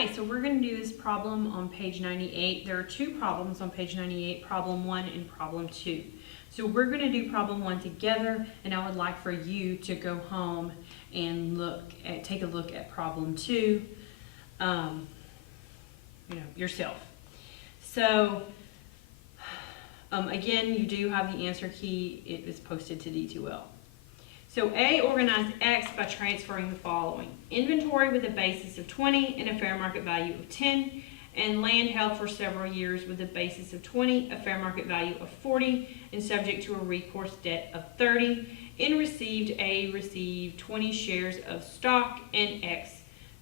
Okay, so we're going to do this problem on page 98. There are two problems on page 98, problem 1 and problem 2. So we're going to do problem 1 together, and I would like for you to go home and take a look at problem 2 yourself. So again, you do have the answer key. It is posted to D2L. So A organized X by transferring the following: inventory with a basis of 20 and a fair market value of 10, and land held for several years with a basis of 20, a fair market value of 40, and subject to a recourse debt of 30. A received 20 shares of stock, and X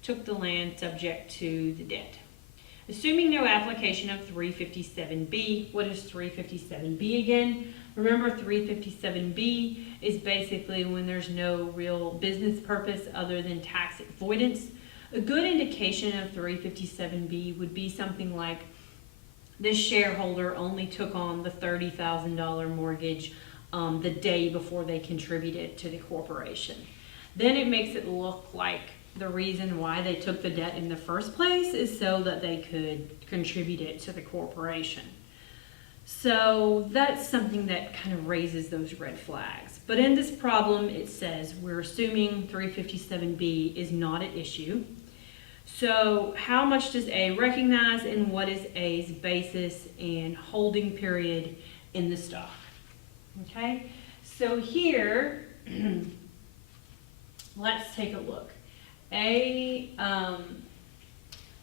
took the land subject to the debt. Assuming no application of 357B, what is 357B again? Remember, 357B is basically when there's no real business purpose other than tax avoidance. A good indication of 357B would be something like this shareholder only took on the $30,000 mortgage the day before they contributed to the corporation. Then it makes it look like the reason why they took the debt in the first place is so that they could contribute it to the corporation. So that's something that kind of raises those red flags. But in this problem, it says we're assuming 357B is not at issue. So how much does A recognize, and what is A's basis and holding period in the stock? Okay, so here, let's take a look.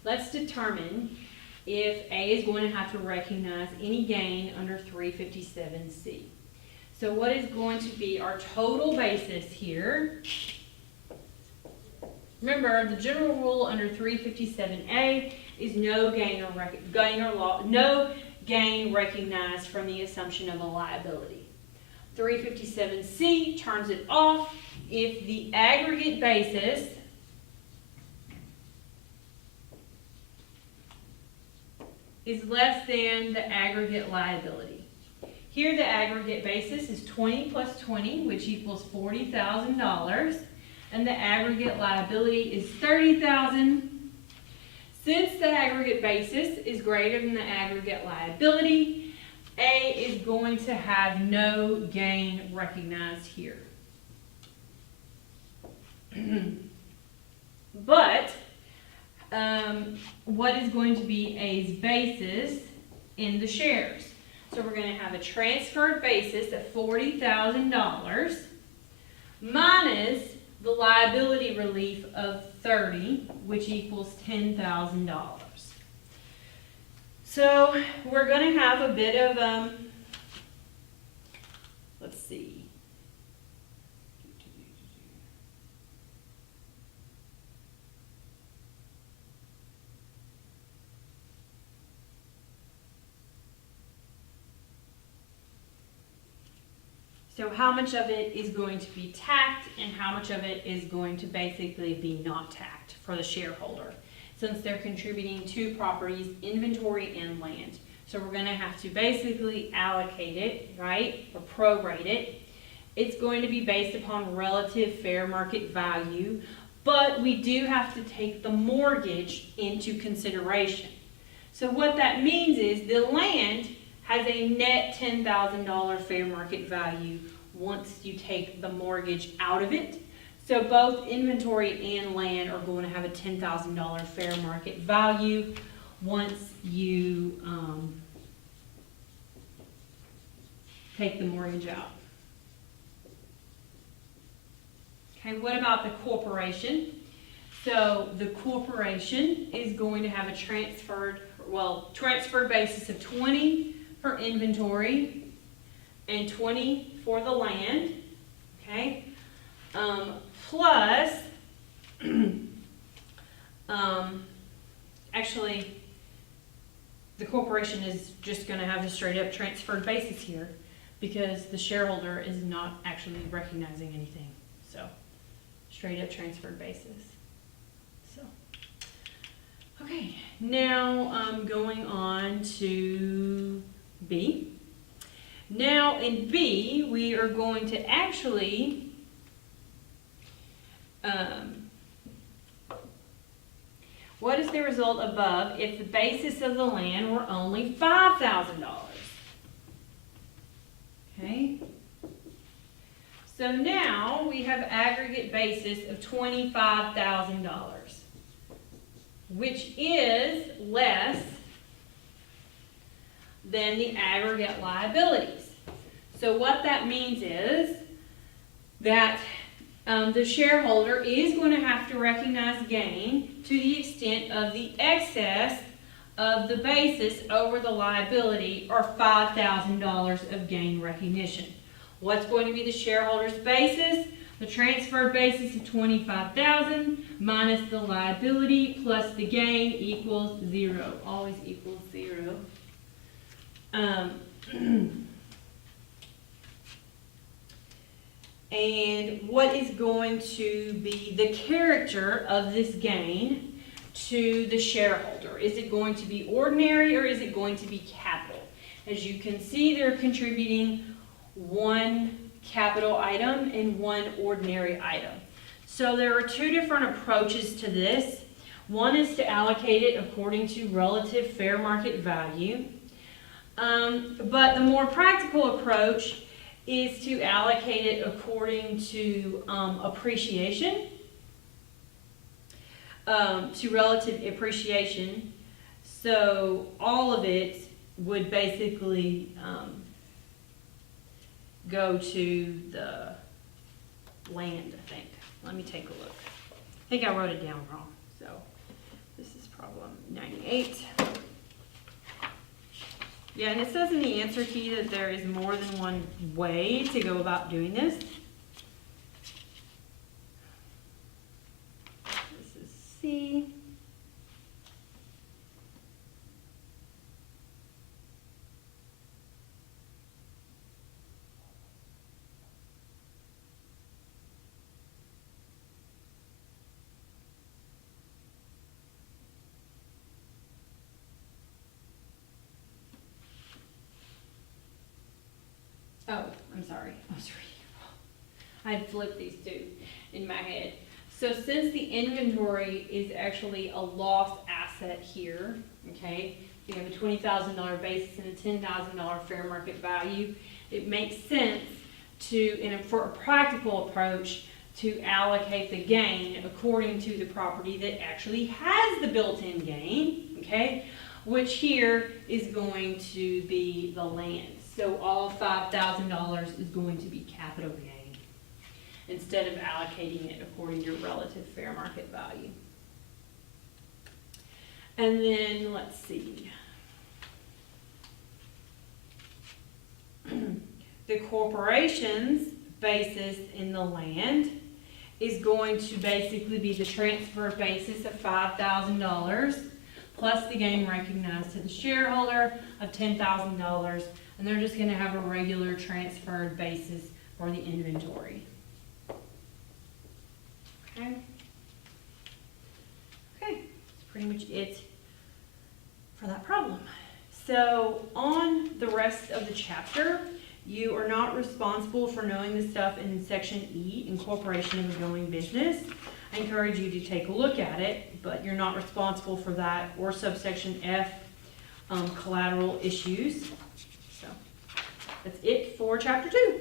Let's determine if A is going to have to recognize any gain under 357C. So what is going to be our total basis here? Remember, the general rule under 357A is no gain recognized from the assumption of a liability. 357C turns it off if the aggregate basis is less than the aggregate liability. Here the aggregate basis is 20 plus 20, which equals $40,000, and the aggregate liability is $30,000. Since the aggregate basis is greater than the aggregate liability, A is going to have no gain recognized here. But what is going to be A's basis in the shares? So we're going to have a transferred basis of $40,000 minus the liability relief of 30, which equals $10,000. So we're going to have a bit of, let's see. So how much of it is going to be taxed and how much of it is going to basically be not taxed for the shareholder, since they're contributing two properties, inventory and land. So we're going to have to basically allocate it, right, or prorate it. It's going to be based upon relative fair market value, but we do have to take the mortgage into consideration. So what that means is the land has a net $10,000 fair market value once you take the mortgage out of it. So both inventory and land are going to have a $10,000 fair market value once you take the mortgage out. Okay, what about the corporation? So the corporation is going to have a transferred basis of 20 for inventory and 20 for the land, okay, plus, actually, the corporation is just going to have a straight up transferred basis here because the shareholder is not actually recognizing anything. So, straight up transferred basis. So, okay, now going on to B. Now in B, we are going to actually What is the result above if the basis of the land were only $5,000? Okay. So now we have aggregate basis of $25,000, which is less than the aggregate liabilities. So what that means is that the shareholder is going to have to recognize gain to the extent of the excess of the basis over the liability, or $5,000 of gain recognition. What's going to be the shareholder's basis? The transferred basis of $25,000 minus the liability plus the gain equals 0. Always equals 0. And what is going to be the character of this gain to the shareholder? Is it going to be ordinary or is it going to be capital? As you can see, they're contributing one capital item and one ordinary item. So there are two different approaches to this. One is to allocate it according to relative fair market value. But the more practical approach is to allocate it according to appreciation, to relative appreciation. So all of it would basically go to the land, I think. Let me take a look. I think I wrote it down wrong. So this is problem 98. Yeah, and it says in the answer key that there is more than one way to go about doing this. This is C. Oh, I'm sorry. I was reading it wrong. I had flipped these two in my head. So since the inventory is actually a lost asset here, okay, you have a $20,000 basis and a $10,000 fair market value, it makes sense to, for a practical approach, to allocate the gain according to the property that actually has the built-in gain, okay, which here is going to be the land. So all $5,000 is going to be capital gain instead of allocating it according to relative fair market value. And then let's see. The corporation's basis in the land is going to basically be the transfer basis of $5,000 plus the gain recognized to the shareholder of $10,000. And they're just going to have a regular transferred basis for the inventory. Okay. Okay, that's pretty much it for that problem. So on the rest of the chapter, you are not responsible for knowing the stuff in section E, incorporation of a going business. I encourage you to take a look at it, but you're not responsible for that, or subsection F, collateral issues. That's it for chapter 2.